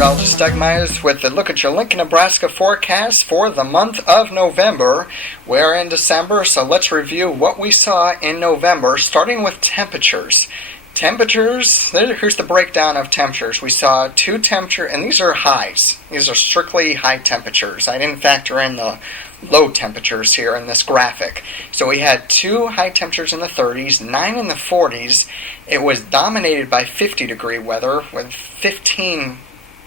meteorologist Doug Myers with a look at your Lincoln, Nebraska forecast for the month of November. We're in December, so let's review what we saw in November, starting with temperatures. Here's the breakdown of temperatures. We saw two temperatures, and these are highs. These are strictly high temperatures. I didn't factor in the low temperatures here in this graphic. So we had two high temperatures in the 30s, 9 in the 40s. It was dominated by 50-degree weather with 15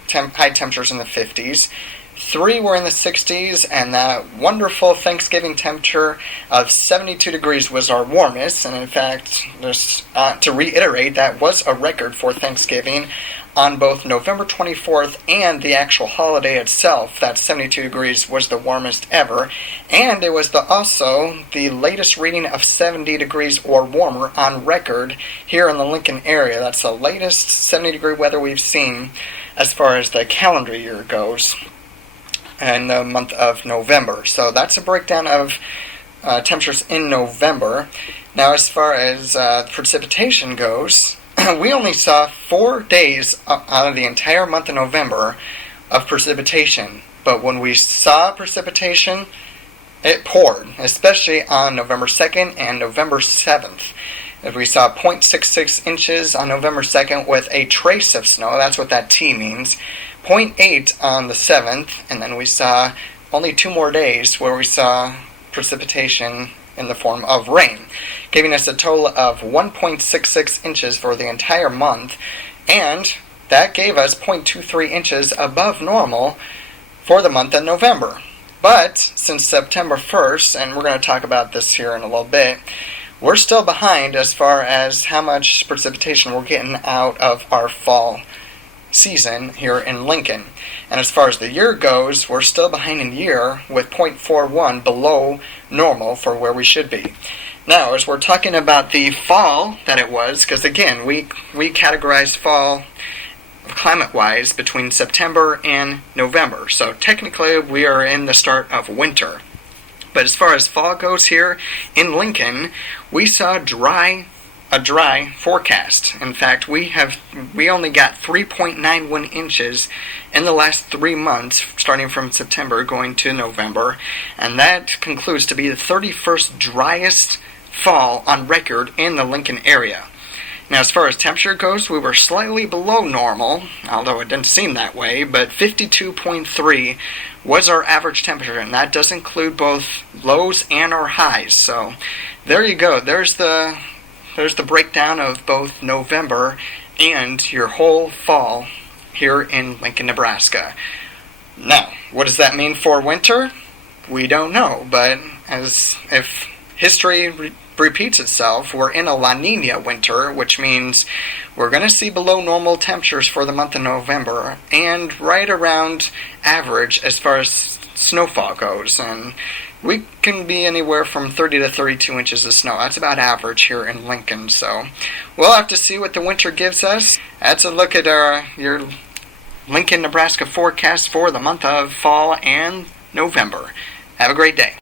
high temperatures in the 50s. 3 were in the 60s, and that wonderful Thanksgiving temperature of 72 degrees was our warmest. And in fact, just to reiterate, that was a record for Thanksgiving on both November 24th and the actual holiday itself. That 72 degrees was the warmest ever, and it was also the latest reading of 70 degrees or warmer on record here in the Lincoln area. That's the latest 70-degree weather we've seen as far as the calendar year goes in the month of November. So that's a breakdown of temperatures in November. Now, as far as precipitation goes, we only saw 4 days out of the entire month of November of precipitation. But when we saw precipitation, it poured, especially on November 2nd and November 7th. We saw 0.66 inches on November 2nd with a trace of snow. That's what that T means. 0.8 on the 7th, and then we saw only 2 more days where we saw precipitation in the form of rain, giving us a total of 1.66 inches for the entire month, and that gave us 0.23 inches above normal for the month of November. But since September 1st, and we're going to talk about this here in a little bit, we're still behind as far as how much precipitation we're getting out of our fall season here in Lincoln. And as far as the year goes, we're still behind in year with 0.41 below normal for where we should be. Now, as we're talking about the fall that it was, because again, we categorize fall climate-wise between September and November. So technically, we are in the start of winter. But as far as fall goes here in Lincoln, we saw a dry forecast. In fact, we only got 3.91 inches in the last 3 months, starting from September going to November, and that concludes to be the 31st driest fall on record in the Lincoln area. Now, as far as temperature goes, we were slightly below normal, although it didn't seem that way, but 52.3 was our average temperature, and that does include both lows and our highs. So there you go. There's the breakdown of both November and your whole fall here in Lincoln, Nebraska. Now, what does that mean for winter? We don't know, but as if history repeats itself, we're in a La Nina winter, which means we're going to see below normal temperatures for the month of November and right around average as far as snowfall goes. And we can be anywhere from 30 to 32 inches of snow. That's about average here in Lincoln. So we'll have to see what the winter gives us. That's a look at your Lincoln, Nebraska forecast for the month of fall and November. Have a great day.